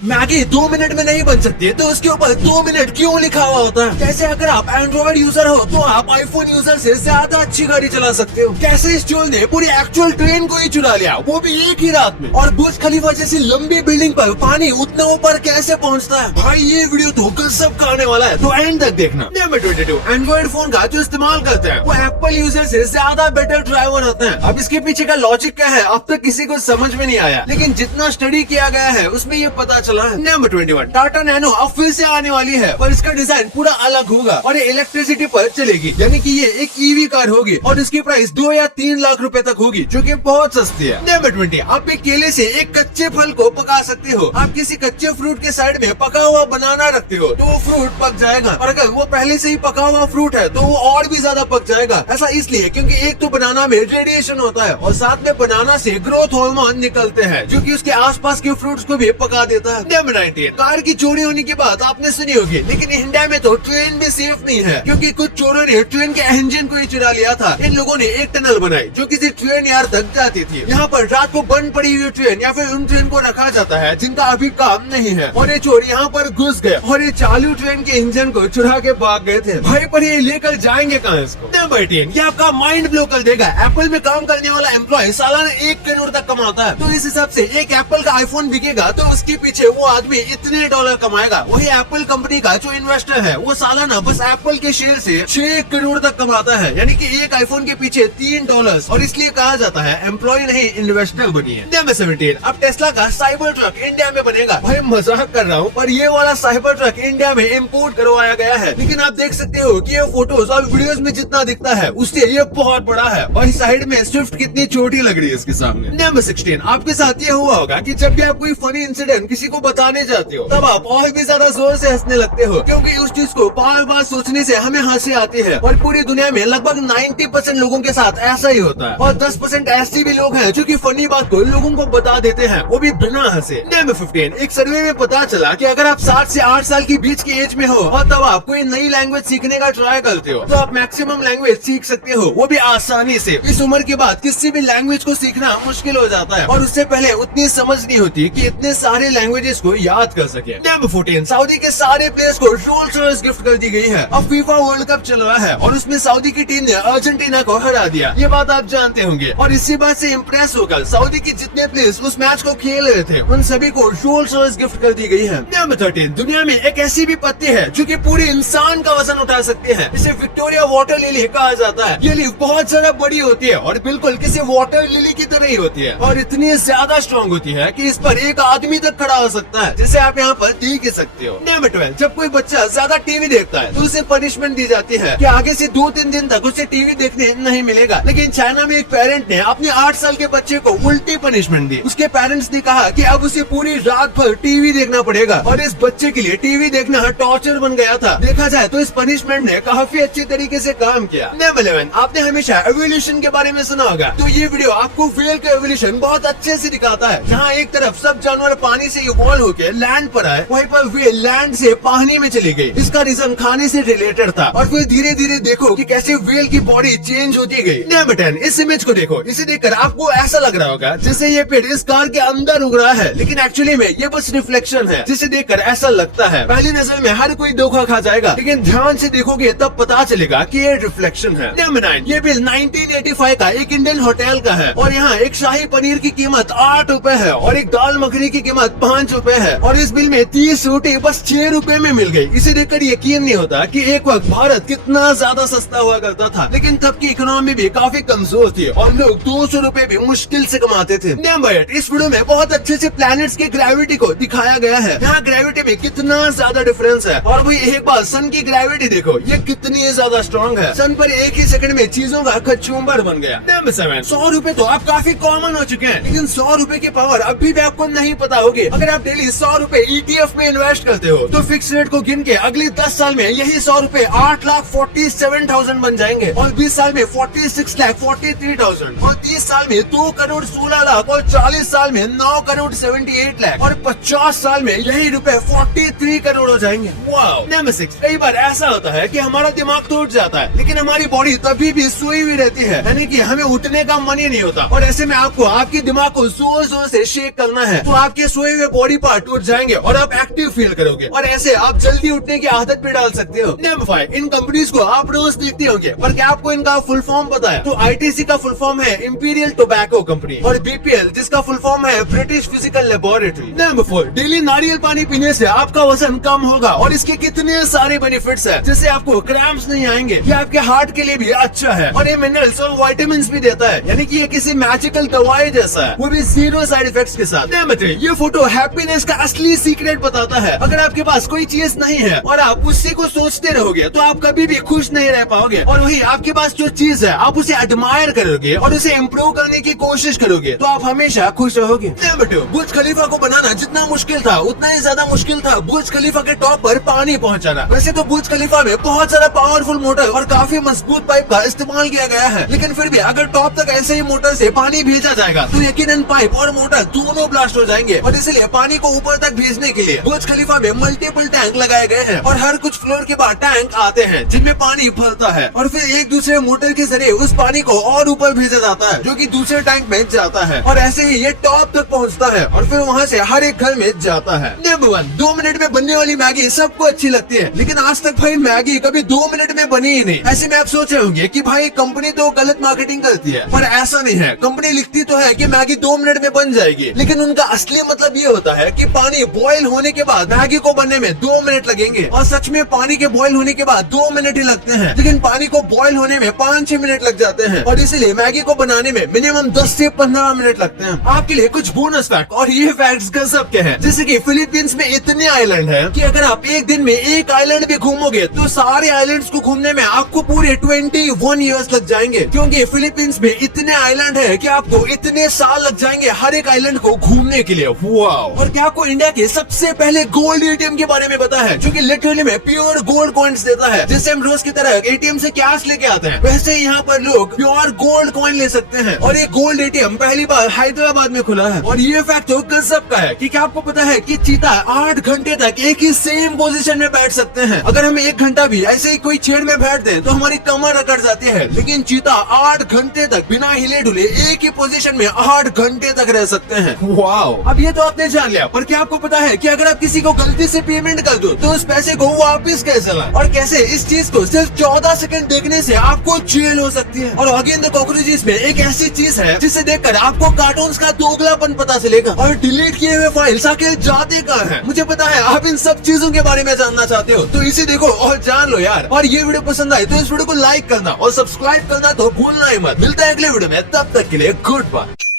Maggi 2 minute में नहीं बन सकती तो उसके ऊपर 2 मिनट क्यों लिखा हुआ होता है? कैसे अगर आप एंड्रॉइड यूजर हो तो आप आईफोन यूजर से ज्यादा अच्छी गाड़ी चला सकते हो? कैसे इस चोर ने पूरी एक्चुअल ट्रेन को ही चुरा लिया, वो भी एक ही रात में? और बुर्ज खलीफा जैसी लंबी बिल्डिंग पर पानी उतना ऊपर कैसे पहुंचता है? भाई ये वीडियो तो गजब का आने वाला है, तो एंड तक देखना। नंबर 22, एंड्रॉइड फोन का जो इस्तेमाल करते हैं वो एप्पल यूजर से ज्यादा बेटर ड्राइवर होते हैं। अब इसके पीछे का लॉजिक क्या है अब तक किसी को समझ में नहीं आया, लेकिन जितना स्टडी किया गया है उसमें ये पता चला है। नंबर 21, टाटा नैनो अब फिर से आने वाली है, पर इसका डिजाइन पूरा अलग होगा और ये इलेक्ट्रिसिटी पर चलेगी, यानी कि ये एक ईवी कार होगी और इसकी प्राइस 2 या 3 लाख रुपए तक होगी, जो कि बहुत सस्ती है। नंबर 20, आप एक केले से एक कच्चे फल को पका सकते हो। आप किसी कच्चे फ्रूट के साइड में पका हुआ बनाना रखते हो तो वो फ्रूट पक जाएगा, और अगर वो पहले से ही पका हुआ फ्रूट है तो वो और भी ज्यादा पक जाएगा। ऐसा इसलिए क्योंकि एक तो बनाना में रेडिएशन होता है और साथ में बनाना से ग्रोथ हार्मोन निकलते हैं, जो कि उसके आसपास के फ्रूट्स को भी पका देता है। नंबर 19, कार की चोरी होने की बात आपने सुनी होगी, लेकिन इंडिया में तो ट्रेन भी सेफ नहीं है, क्योंकि कुछ चोरों ने ट्रेन के इंजन को ही चुरा लिया था। इन लोगों ने एक टनल बनाई जो किसी ट्रेन यार्ड तक जाती थी। यहाँ पर रात को बंद पड़ी हुई ट्रेन या फिर उन ट्रेन को रखा जाता है जिनका अभी काम नहीं है, और ये चोर यहाँ पर घुस गए और ये चालू ट्रेन के इंजन को चुरा के भाग गए थे। भाई पर ये लेकर जाएंगे कहाँ इसको? नंबर 10, ये आपका माइंड ब्लो कर देगा। एप्पल में काम करने वाला एम्प्लॉय सालाना 1 करोड़ तक कमाता है, तो इस हिसाब से एक एप्पल का आईफोन बिकेगा तो उसके पीछे वो आदमी इतने डॉलर कमाएगा। वही एप्पल कंपनी का जो इन्वेस्टर है वो सालाना बस एप्पल के शेयर से 6 करोड़ तक कमाता है, यानी कि एक आईफोन के पीछे $3, और इसलिए कहा जाता है एम्प्लॉय नहीं इन्वेस्टर बनिए। नंबर 17, अब टेस्ला का साइबर ट्रक इंडिया में बनेगा। भाई मजाक कर रहा हूँ, पर ये वाला साइबर ट्रक इंडिया में इम्पोर्ट करवाया गया है, लेकिन आप देख सकते हो कि ये फोटोज और वीडियोस में जितना दिखता है उससे ये बहुत बड़ा है, और साइड में स्विफ्ट कितनी छोटी लग रही है इसके सामने। नंबर 16, आपके साथ ये हुआ होगा कि जब भी आप कोई फनी इंसिडेंट किसी को बताने जाते हो तब आप और भी ज्यादा जोर से हंसने लगते हो, क्योंकि उस चीज को बार बार सोचने से हमें हंसी आती है, और पूरी दुनिया में लगभग 90% लोगों के साथ ऐसा ही होता है, और 10% ऐसे भी लोग हैं जो कि फनी बात को लोगों को बता देते हैं, वो भी बिना हंसे। नंबर 15, एक सर्वे में पता चला कि अगर आप 7 से 8 साल की बीच की एज में हो और तब आप कोई नई लैंग्वेज सीखने का ट्राई करते हो तो आप मैक्सिमम लैंग्वेज सीख सकते हो, वो भी आसानी से। इस उम्र के बाद किसी भी लैंग्वेज को सीखना मुश्किल हो जाता है, और उससे पहले उतनी समझ नहीं होती कि इतने सारे लैंग्वेजेस को याद कर सके। नंबर 14, सऊदी के सारे प्लेयर्स को रोल्स रॉयस गिफ्ट कर दी गई है। अब फीफा वर्ल्ड कप चल रहा है और उसमें सऊदी की टीम ने अर्जेंटीना को हरा दिया, ये बात आप जानते होंगे, और इसी बात से इम्प्रेस होकर सऊदी की जितने प्लेयर्स उस मैच को खेल रहे थे उन सभी को रोल्स रॉयस गिफ्ट कर दी गई है। नंबर 13, दुनिया में एक ऐसी भी पत्ती है जो कि पूरे इंसान का वजन उठा सकती है, इसे विक्टोरिया वाटर लिली कहा जाता है। ये लीफ बहुत ज्यादा बड़ी होती है और बिल्कुल किसी वाटर लिली की तरह ही होती है, और इतनी ज्यादा स्ट्रॉन्ग होती है कि इस पर एक आदमी तक खड़ा हो सकता है, जिसे आप यहाँ पर देख ही सकते हो। नंबर 12, जब कोई बच्चा ज्यादा टीवी देखता है तो उसे पनिशमेंट दी जाती है कि आगे से 2-3 दिन तक उसे टीवी देखने नहीं मिलेगा, लेकिन चाइना में एक पेरेंट ने अपने 8 साल के बच्चे को उल्टी पनिशमेंट दी। उसके पेरेंट्स ने कहा कि अब उसे पूरी रात भर टीवी देखना पड़ेगा, और इस बच्चे के लिए टीवी देखना टॉर्चर बन गया था। देखा जाए तो इस पनिशमेंट ने काफी अच्छी तरीके से काम किया। नंबर 11, आपने हमेशा एवोल्यूशन के बारे में सुना होगा, तो ये वीडियो आपको व्हेल का एवोल्यूशन बहुत अच्छे से दिखाता है, जहाँ एक तरफ सब जानवर पानी से इवॉल्व होकर लैंड पर आए, वहीं पर व्हेल लैंड से पानी में चली गई। इसका रीजन खाने से रिलेटेड था, और फिर धीरे धीरे देखो कि कैसे व्हेल की बॉडी चेंज होती गई। नंबर 10, इस इमेज को देखो, इसे देखकर आपको ऐसा लग रहा होगा जैसे ये पेड़ इस कार के अंदर उग रहा है, लेकिन एक्चुअली में ये बस रिफ्लेक्शन है, जिसे देखकर ऐसा लगता है। पहली नजर में हर कोई धोखा खा जाएगा, लेकिन ध्यान से देखोगे तब पता चलेगा कि ये रिफ्लेक्शन है। नंबर 9, ये बिल 1985 का एक इंडियन होटल का है, और यहाँ एक शाही पनीर की कीमत 8 रुपए है और एक दाल मखनी की कीमत 5 रुपए है, और इस बिल में 30 रोटी बस 6 रुपए में मिल गई। इसे देखकर यकीन नहीं होता कि एक वक्त भारत कितना ज्यादा सस्ता हुआ करता था, लेकिन तब की इकोनॉमी भी काफी कमजोर थी और लोग 200 रुपए भी मुश्किल से कमाते थे। नंबर 8, इस वीडियो में बहुत अच्छे से प्लैनेट्स की ग्रेविटी को दिखाया गया है। यहाँ ग्रेविटी में कितना ज्यादा डिफरेंस है, और वही एक बार सन की ग्रेविटी देखो, ये कितनी ज्यादा स्ट्रॉन्ग है। सन पर एक ही सेकंड में चीजों का कचूमर बन गया। नंबर 7, 100 रुपए तो आप काफी कॉमन हो चुके हैं, लेकिन 100 रुपए की पावर अभी भी आपको नहीं पता होगी। अगर आप डेली 100 रुपए ETF में इन्वेस्ट करते हो तो फिक्स रेट को गिन के अगले 10 साल में यही 100 रुपए 8,47,000 बन जाएंगे, और 20 साल में 46,43,000, और 30 साल में 2 करोड़ 16 लाख, और 40 साल में 9 करोड़ 78 लाख, और 50 साल में यही रुपए 43 करोड़ हो जाएंगे। वाओ। नंबर 6, कई बार ऐसा होता है कि हमारा दिमाग टूट जाता है, लेकिन हमारी बॉडी तभी भी सोई हुई रहती है, यानी कि हमें उठने का मन ही नहीं होता, और ऐसे में आपको आपके दिमाग को जोर जोर से शेक करना है, तो आपके सोए हुए बॉडी बॉडी पार्ट टूट जाएंगे और आप एक्टिव फील करोगे और ऐसे आप जल्दी उठने की आदत भी डाल सकते हो। नंबर 5, इन कंपनीज को आप रोज देखते होंगे, पर क्या आपको इनका फुल फॉर्म पता है? तो ITC का फुल फॉर्म है इंपीरियल टोबैको कंपनी और BPL जिसका फुल फॉर्म है British physical laboratory. Number 4, daily नारियल पानी पीने से आपका वजन कम होगा और इसके कितने सारे बेनिफिट्स है, जैसे आपको क्रैम्प्स नहीं आएंगे, ये आपके हार्ट के लिए भी अच्छा है और ये मिनरल्स और विटामिन भी देता है, यानी कि ये किसी मैजिकल दवाई जैसा है, वो भी 0 साइड इफेक्ट्स के साथ। नंबर 3, ये फोटो हैप्पीनेस का असली सीक्रेट बताता है। अगर आपके पास कोई चीज नहीं है और आप उसी को सोचते रहोगे तो आप कभी भी खुश नहीं रह पाओगे, और वही आपके पास जो चीज है आप उसे एडमायर करोगे और उसे इम्प्रूव करने की कोशिश करोगे तो आप हमेशा खुश रहोगे। नंबर 2, बुर्ज खलीफा को बनाना जितना मुश्किल था उतना ही ज्यादा मुश्किल था बुर्ज खलीफा के टॉप पर पानी पहुंचाना। वैसे तो बुर्ज खलीफा में बहुत सारा पावरफुल मोटर और काफी मजबूत पाइप का इस्तेमाल किया गया है, लेकिन फिर भी अगर टॉप तक ऐसे ही मोटर से पानी भेजा जाएगा तो यकीनन पाइप और मोटर दोनों ब्लास्ट हो जाएंगे, और इसलिए पानी को ऊपर तक भेजने के लिए बुर्ज खलीफा में मल्टीपल टैंक लगाए गए हैं और हर कुछ फ्लोर के बाद टैंक आते हैं जिनमें पानी भरता है और फिर एक दूसरे मोटर के जरिए उस पानी को और ऊपर भेजा जाता है जो कि दूसरे टैंक में जाता है, और ऐसे ही ये टॉप तक पहुंचता है और फिर वहां से हर एक घर में जाता है। नंबर 1, 2 मिनट में बनने वाली मैगी सबको अच्छी लगती है, लेकिन आज तक भाई मैगी कभी 2 मिनट में बनी ही नहीं। ऐसे में आप सोच रहे होंगे कि भाई कंपनी तो गलत मार्केटिंग करती है, पर ऐसा नहीं है। कंपनी लिखती तो है कि मैगी 2 मिनट में बन जाएगी, लेकिन उनका असली मतलब ये होता है कि पानी बॉयल होने के बाद मैगी को बनने में 2 मिनट लगेंगे, और सच में पानी के बॉयल होने के बाद 2 मिनट ही लगते हैं, लेकिन पानी को बॉयल होने में 5-6 मिनट लग जाते हैं, और इसलिए मैगी को बनाने में मिनिमम 10 से 15 मिनट लगते हैं। आपके लिए कुछ बोनस फैक्ट, और ये फैक्ट्स गजब के हैं, जैसे कि फिलीपींस में इतने आइलैंड हैं कि अगर आप एक दिन में एक आइलैंड भी घूमोगे तो सारे आइलैंड्स को घूमने में आपको पूरे 21 ईयर्स लग जाएंगे, क्योंकि फिलीपींस में इतने आइलैंड है कि आपको इतने साल लग जाएंगे हर एक आइलैंड को घूमने के लिए। वाओ। और क्या आपको इंडिया के सबसे पहले गोल्ड ATM के बारे में पता है, जो कि लिटरली में प्योर गोल्ड कॉइन्स देता है। जैसे हम रोज की तरह ATM से कैश लेके आते हैं, वैसे यहाँ पर लोग प्योर गोल्ड कॉइन ले सकते हैं, और ये गोल्ड ATM पहली बार हैदराबाद में खुला है। और ये फैक्ट तो गजब का है कि क्या आपको पता है कि चीता 8 घंटे तक एक ही सेम पोजीशन में बैठ सकते हैं। अगर हम 1 घंटा भी ऐसे ही कोई छेड़ में बैठ दें तो हमारी कमर अकड़ जाती है, लेकिन चीता 8 घंटे तक बिना हिले डुले एक ही पोजीशन में 8 घंटे तक रह सकते हैं। वाओ। अब ये तो आपने जान लिया, पर क्या आपको पता है कि अगर आप किसी को गलती से पेमेंट कर दो तो उस पैसे को वापस कैसे लाएं, और कैसे इस चीज को सिर्फ 14 सेकंड देखने से आपको जेल हो सकती है। और अगेन द कॉकरोचेस में एक ऐसी चीज है जिसे देखकर आपको कार्टून्स का दोगलापन पता चलेगा, और डिलीट किए हुए फाइल्स आखिर जाते कहाँ हैं। मुझे पता है आप इन सब चीजों के बारे में जानना चाहते हो, तो इसे देखो और जान लो यार। और ये वीडियो पसंद आए तो इस वीडियो को लाइक करना और सब्सक्राइब करना तो भूलना ही मत। मिलता है अगले वीडियो में, तब तक के लिए गुड बाय।